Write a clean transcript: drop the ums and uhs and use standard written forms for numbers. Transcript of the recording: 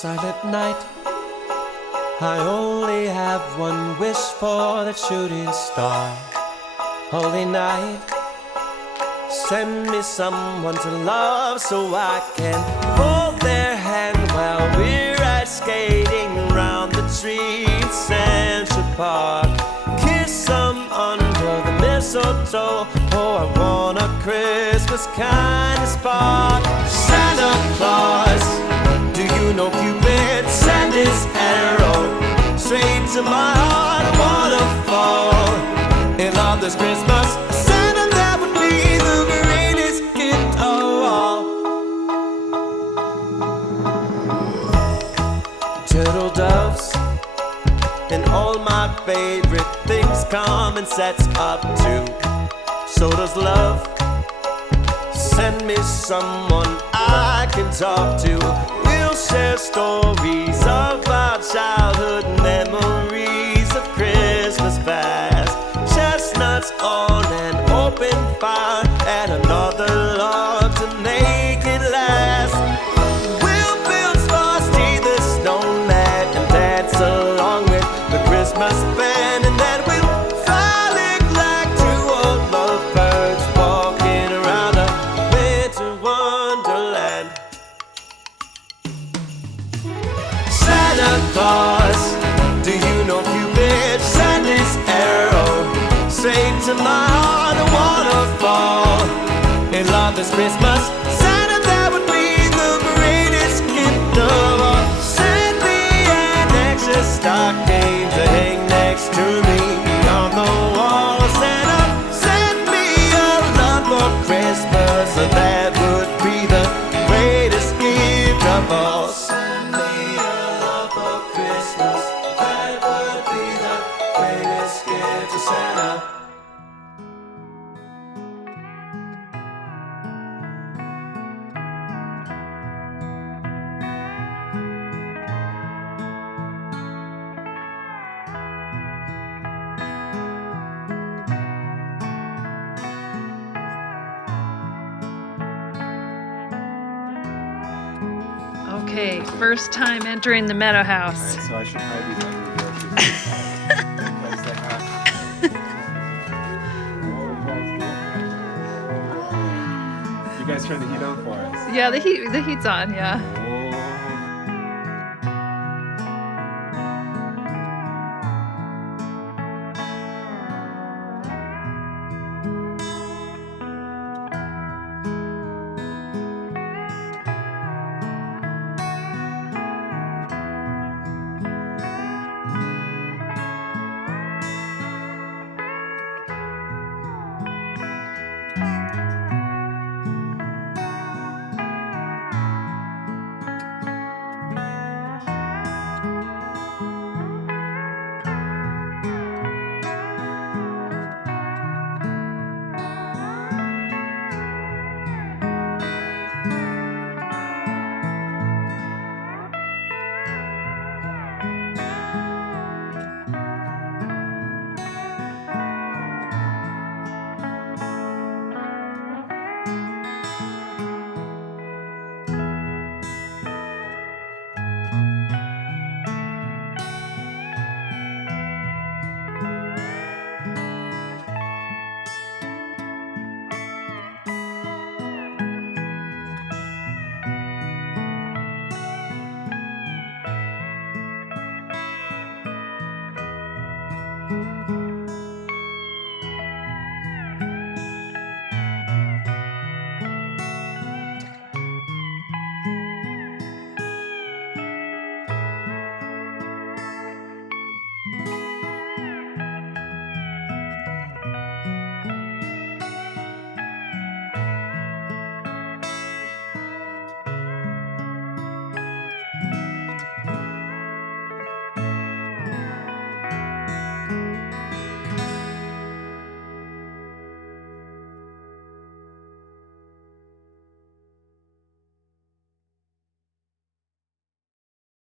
Silent night, I only have one wish for that shooting star. Holy night, send me someone to love so I can hold their hand while we're ice skating around the tree in Central Park. Kiss them under the mistletoe. Oh, I want a Christmas kind of spark. Santa Claus, do you know Cupid sent his arrow straight to my heart? A waterfall in love this Christmas. Santa, that would be the greatest gift of all. Turtle doves and all my favorite things come in sets up too. So does love. Send me someone I can talk to. We'll share stories of our childhood, memories of Christmas past. Chestnuts on an open fire and another log to make it last. We'll build Frosty the Snowman and dance along with the Christmas band, and then we'll fly like two old lovebirds walking around a winter wonderland. Santa Claus, do you know Cupid sent his arrow straight to my heart? A waterfall in love this Christmas. Santa, that would be the greatest gift of all. Send me an extra stocking to hang next to me on the wall. Santa, send me a love for Christmas. That would be the greatest gift of all. Send me a love for Christmas. That would be the greatest gift of Santa. Okay, first time entering the Meadow House. Alright, so I should probably be letting you go because they have. guys turn the heat on for us? Yeah, the heat's on, yeah.